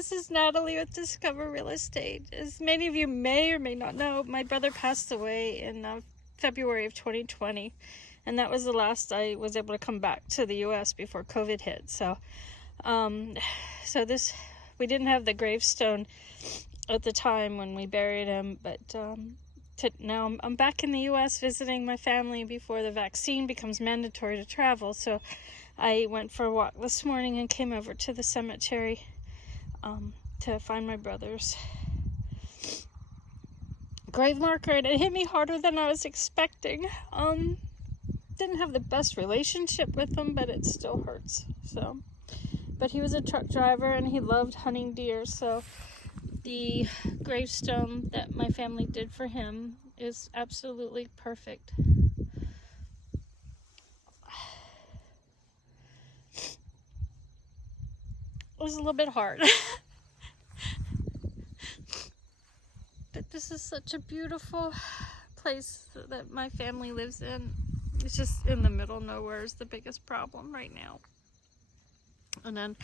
This is Natalie with Discover Real Estate. As many of you may or may not know, my brother passed away in February of 2020, and that was the last I was able to come back to the U.S. before COVID hit. So, we didn't have the gravestone at the time when we buried him, but now I'm back in the U.S. visiting my family before the vaccine becomes mandatory to travel. So I went for a walk this morning and came over to the cemetery to find my brother's grave marker, and it hit me harder than I was expecting. Didn't have the best relationship with him, but it still hurts. So, but he was a truck driver and he loved hunting deer, so the gravestone that my family did for him is absolutely perfect. It was a little bit hard. But this is such a beautiful place that my family lives in. It's just in the middle of nowhere is the biggest problem right now. And then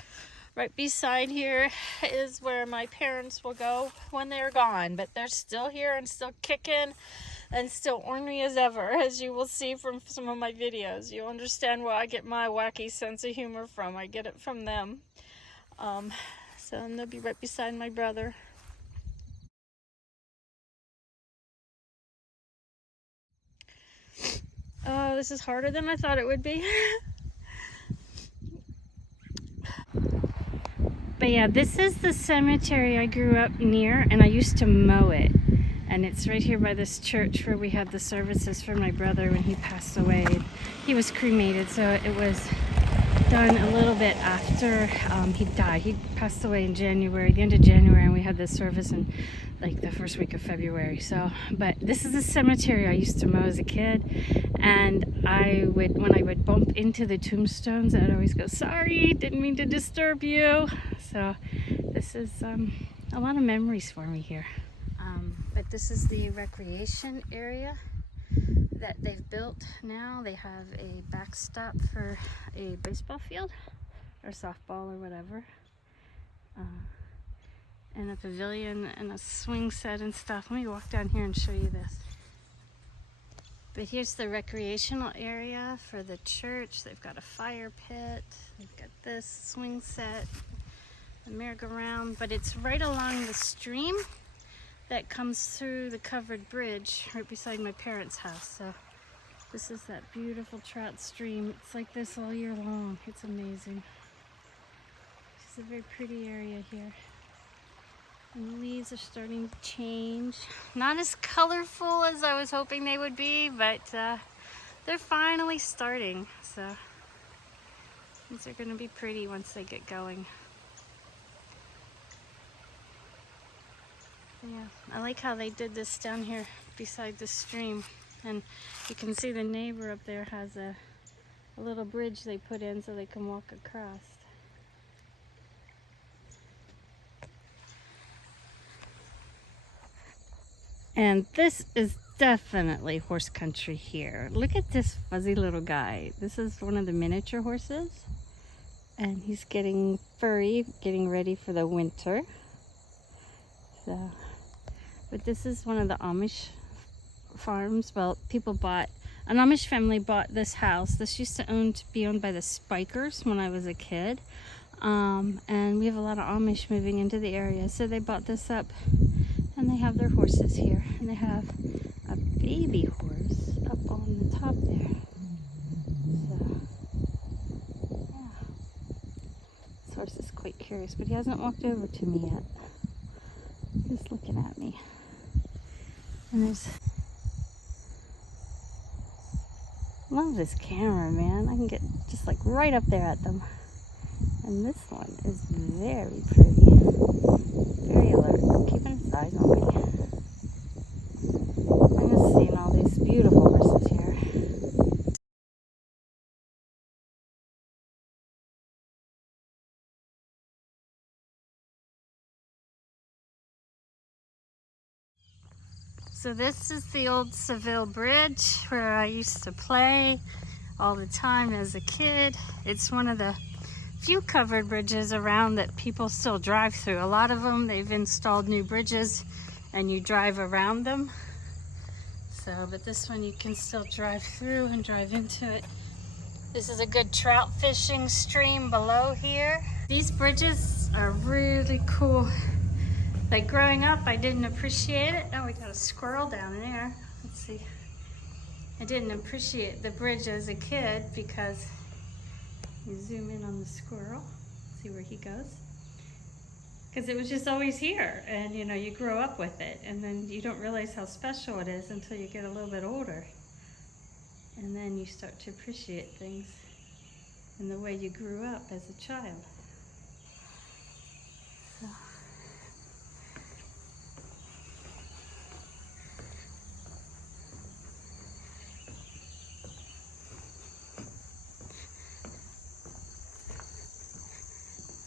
right beside here is where my parents will go when they're gone, but they're still here and still kicking and still ornery as ever, as you will see from some of my videos. You'll understand where I get my wacky sense of humor from. I get it from them. So and they'll be right beside my brother. Oh, this is harder than I thought it would be. But yeah, this is the cemetery I grew up near, and I used to mow it. And it's right here by this church where we had the services for my brother when he passed away. He was cremated, so it was done a little bit after he died. He passed away in January, the end of January, and we had this service in like the first week of February. So, but this is the cemetery I used to mow as a kid, and when I would bump into the tombstones, I'd always go, "Sorry, didn't mean to disturb you." So this is a lot of memories for me here. But this is the recreation area that they've built now. They have a backstop for a baseball field or softball or whatever, and a pavilion and a swing set and stuff. Let me walk down here and show you this. But here's the recreational area for the church. They've got a fire pit, they've got this swing set, a merry-go-round, but it's right along the stream that comes through the covered bridge right beside my parents' house. So this is that beautiful trout stream. It's like this all year long. It's amazing. It's a very pretty area here. And the leaves are starting to change. Not as colorful as I was hoping they would be, but they're finally starting. So these are going to be pretty once they get going. Yeah, I like how they did this down here beside the stream, and you can see the neighbor up there has a little bridge they put in so they can walk across. And this is definitely horse country here. Look at this fuzzy little guy. This is one of the miniature horses, and he's getting furry, getting ready for the winter. So, but this is one of the Amish farms. Well, an Amish family bought this house. This used to be owned by the Spikers when I was a kid. And we have a lot of Amish moving into the area. So they bought this up, and they have their horses here. And they have a baby horse up on the top there. So, yeah. This horse is quite curious, but he hasn't walked over to me yet. He's looking at me. And love this camera, man. I can get just like right up there at them. And this one is very pretty. Very alert. I'm keeping his eyes on me. I'm just seeing all these beautiful horses here. So this is the old SAVILLE Bridge where I used to play all the time as a kid. It's one of the few covered bridges around that people still drive through. A lot of them, they've installed new bridges and you drive around them. So, but this one you can still drive through and drive into it. This is a good trout fishing stream below here. These bridges are really cool. Like growing up, I didn't appreciate it. Oh, we got a squirrel down there. Let's see. I didn't appreciate the bridge as a kid because you zoom in on the squirrel, see where he goes. Because it was just always here, and you know, you grow up with it, and then you don't realize how special it is until you get a little bit older. And then you start to appreciate things in the way you grew up as a child. So.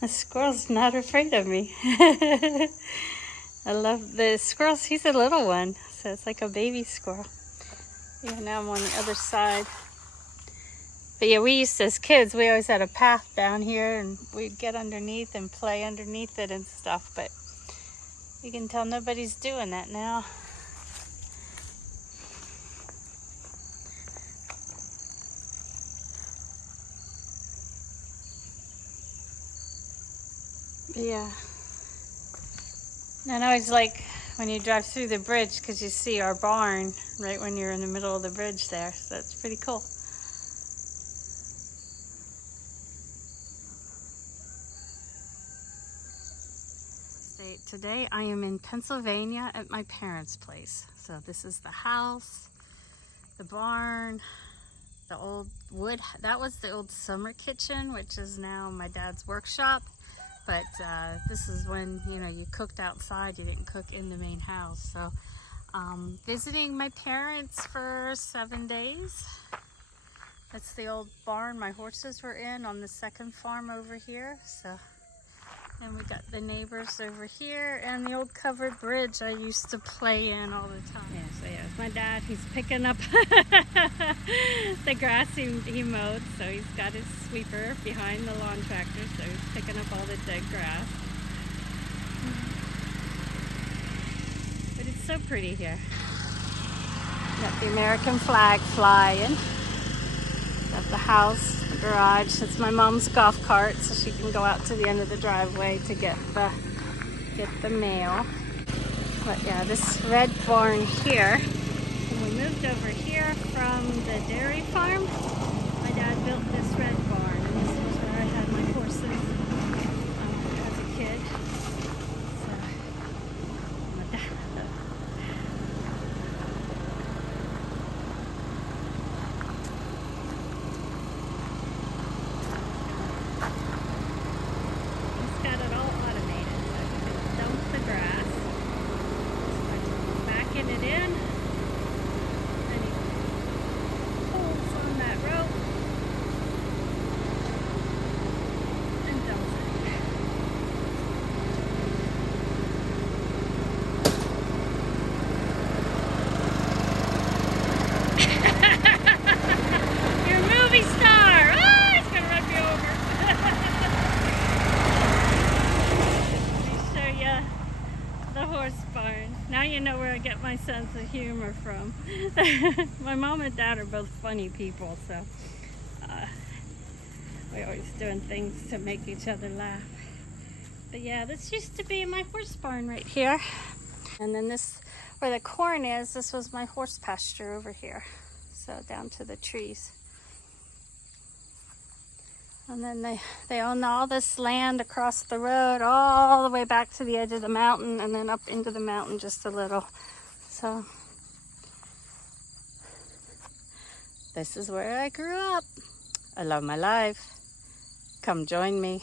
The squirrel's not afraid of me. I love the squirrel. He's a little one, so it's like a baby squirrel. Yeah, now I'm on the other side. But yeah, we used to, as kids, we always had a path down here and we'd get underneath and play underneath it and stuff. But you can tell nobody's doing that now. Yeah. And I always like when you drive through the bridge because you see our barn right when you're in the middle of the bridge there. So that's pretty cool. Today I am in Pennsylvania at my parents' place. So this is the house, the barn, the old wood. That was the old summer kitchen, which is now my dad's workshop. But this is when, you know, you cooked outside, you didn't cook in the main house. So visiting my parents for 7 days. That's the old barn my horses were in on the second farm over here. So, and we got the neighbors over here and the old covered bridge I used to play in all the time. Yeah, so yeah, it's my dad. He's picking up the grass he mowed. So he's got his sweeper behind the lawn tractor. So he's picking up all the dead grass. But it's so pretty here. Got the American flag flying. Got the house. Garage. It's my mom's golf cart, so she can go out to the end of the driveway to get the mail. But yeah, this red barn here. When we moved over here from the dairy farm, my dad built this red barn, and this was where I had my horses as a kid. Now you know where I get my sense of humor from. My mom and dad are both funny people, so we're always doing things to make each other laugh. But yeah, this used to be my horse barn right here. And then this, where the corn is, this was my horse pasture over here. So down to the trees. And then they own all this land across the road, all the way back to the edge of the mountain, and then up into the mountain just a little. So this is where I grew up. I love my life. Come join me.